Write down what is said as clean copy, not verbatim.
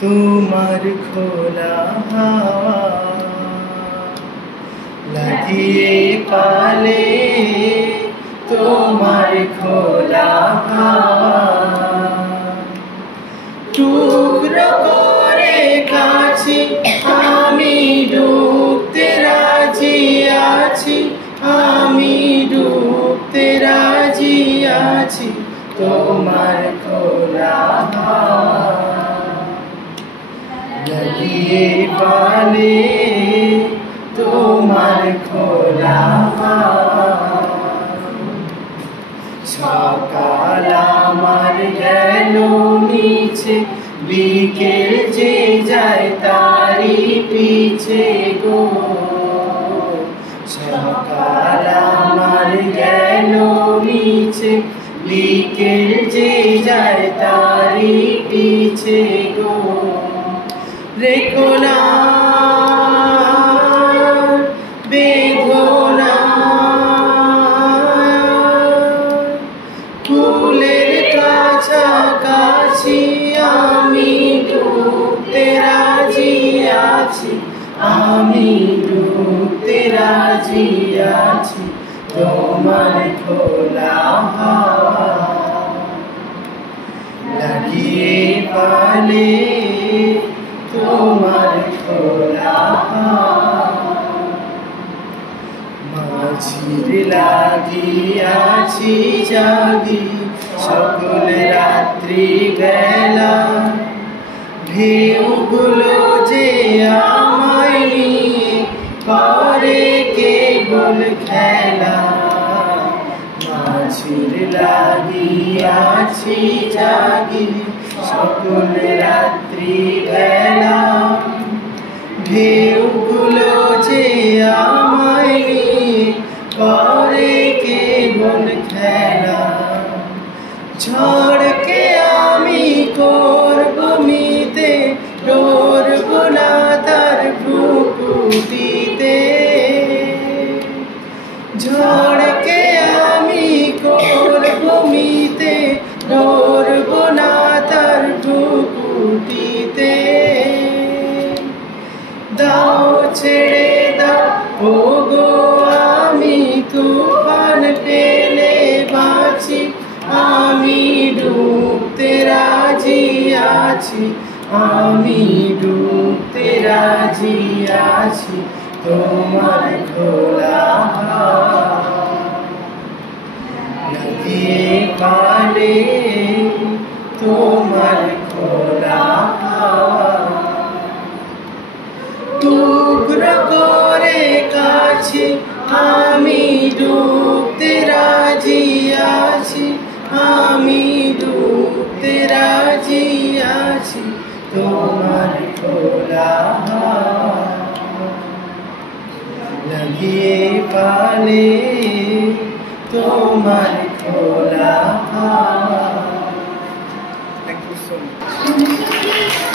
তোমার খোলা হাওয়া লাগিয়ে পালে, তোমার খোলা হাওয়া টুকরো করে কাছে আমি ডুবতে রাজি আছি, আমি ডুবতে রাজি আছি তোমার খোলা হাওয়া লাগিয়ে পালে, তোমার খোলা হাওয়া। সকাল আমার গেল মিছে, বিকেল যে যায় তারি পিছে গো। সকাল আমার গেল মিছে, বিকেল যে যায় তারি পিছে গো। রেখো না বেদনা, ফুলের কাছাকাছি আমি ডুবতে রাজি আছি, আমি ডুবতে রাজি আছি তোমার খোলা হাওয়া লাগিয়ে পালে, তোমার খোলা হাওয়া। মাঝির লাগিয়াছি জাগি সকল রাত্রি বেলা, ঢেউগুলো যে আমায় নিয়ে করে কেবল খেলা। মাঝির লাগিয়াছি জাগি সকল রাত্রি বেলা, ঢেউগুলো যে আমায় নিয়ে করে কেবল খেলা। ঝড়কে আমি করব মিতে, ডরব না তার ভ্রুকুটিতে। ঝড়কে আমি করব মিতে, ডরব না তার ভ্রুকুটিতে। দাও ছেড়ে দাও ওগো আমি তুফান পেলে বাঁচি, আমি ডুবতে রাজি আছি, আমি ডুবতে রাজি আছি তোমার খোলা হাওয়া লাগিয়ে পালে, তোমার খোলা হাওয়া। টুকরো করে কাছে আমি ডুবতে রাজি আছি, আমি ডুবতে রাজি আছি তোমার খোলা হাওয়া লাগিয়ে পালে, তোমার খোলা হাওয়া। Thank you so much.